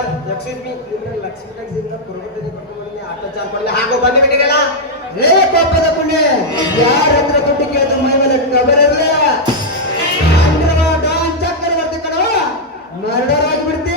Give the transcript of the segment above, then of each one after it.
Sir, excuse me ನಿಮ್ಮ Lakshmi auto charge ಮಾಡಲಿ ಹಾಗೂ ಬನ್ನಿ ಬಿಟ್ಟಿಗೆಲ್ಲ ಲೇ ಪುಣ್ಯ. ಯಾರ ಹತ್ರ ಕೊಟ್ಟು ಮೈ ಮೇಲೆ ಕಬರಿಲ್ಲ ಚಕ್ರವರ್ತಿ ಕಡವ ಮರ್ಡರ್ ಆಗಿಬಿಡ್ತೀನಿ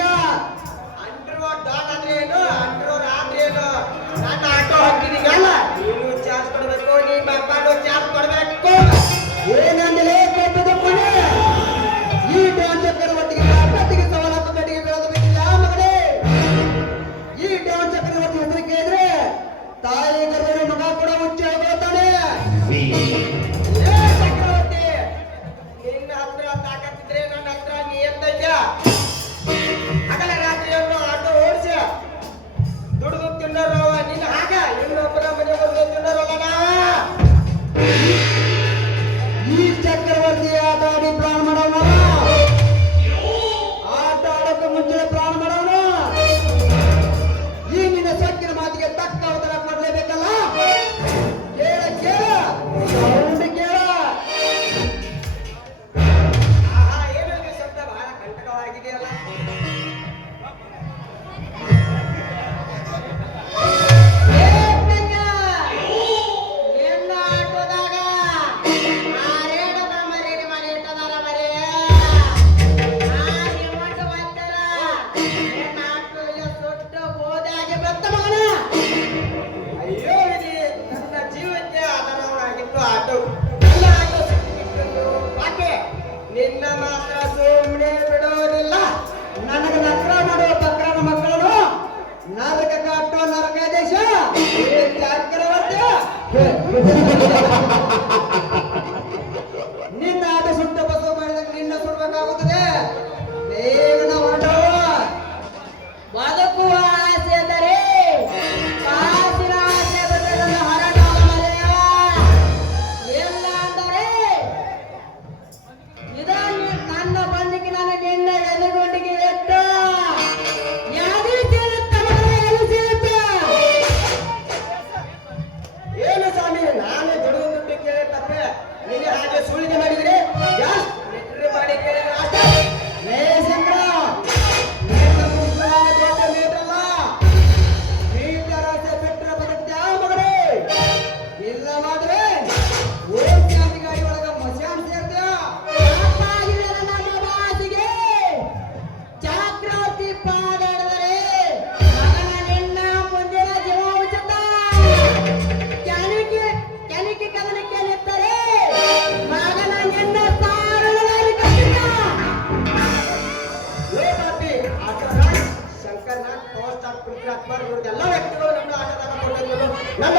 ಕುಮಾರ್ ಎಲ್ಲ ವ್ಯಕ್ತಿಗಳು ನಮ್ಮ ಆಟದಾಗ ಕೊಟ್ಟಿದ್ದರು. ನಮ್ಮ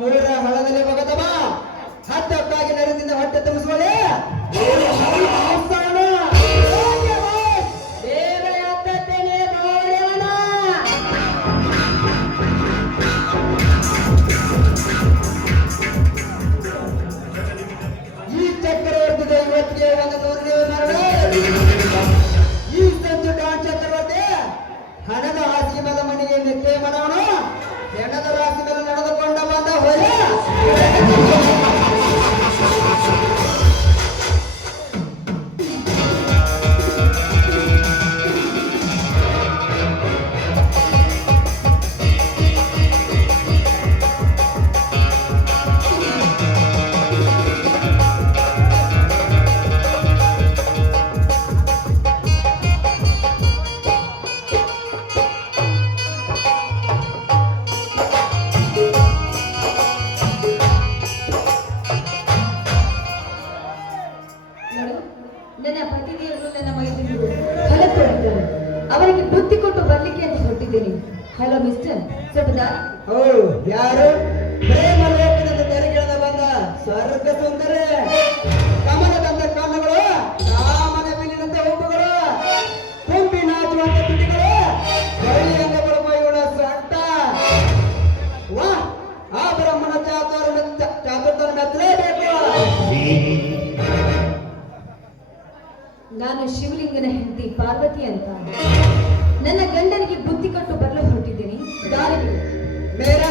ಮೂರರ ಹಳದಲ್ಲಿ ಭಗತವ ಹತ್ತಪ್ಪಾಗಿ ನರದಿಂದ ಹೊಟ್ಟೆ ತುಂಬಿಸುವಳೆ. ನಾನು ಶಿವಲಿಂಗನ ಹೆಂಡತಿ ಪಾರ್ವತಿ ಅಂತ. ನನ್ನ ಗಂಡನಿಗೆ ಬುದ್ಧಿ ಕಟ್ಟು ಬರಲು ಹೊರಟಿದ್ದೀನಿ. ದಾರಿಗೆ ಮೇರಾ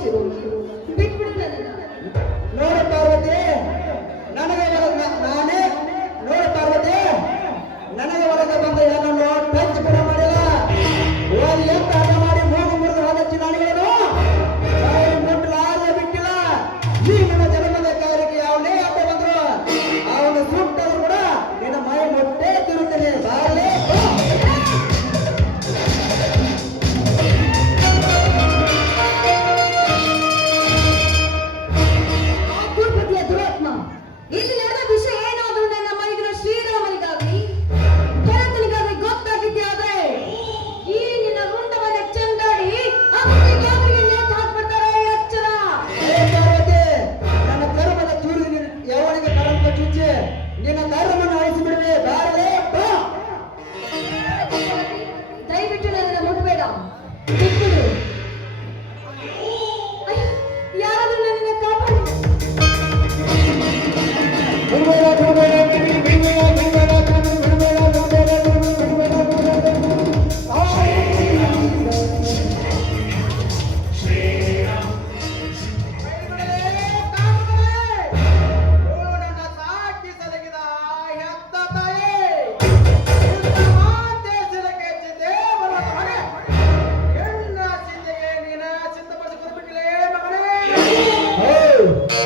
25分。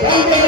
Amém.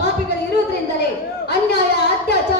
ಪಾಪಿಗಳು ಇರೋದ್ರಿಂದಲೇ ಅನ್ಯಾಯ ಅತ್ಯಾಚಾರ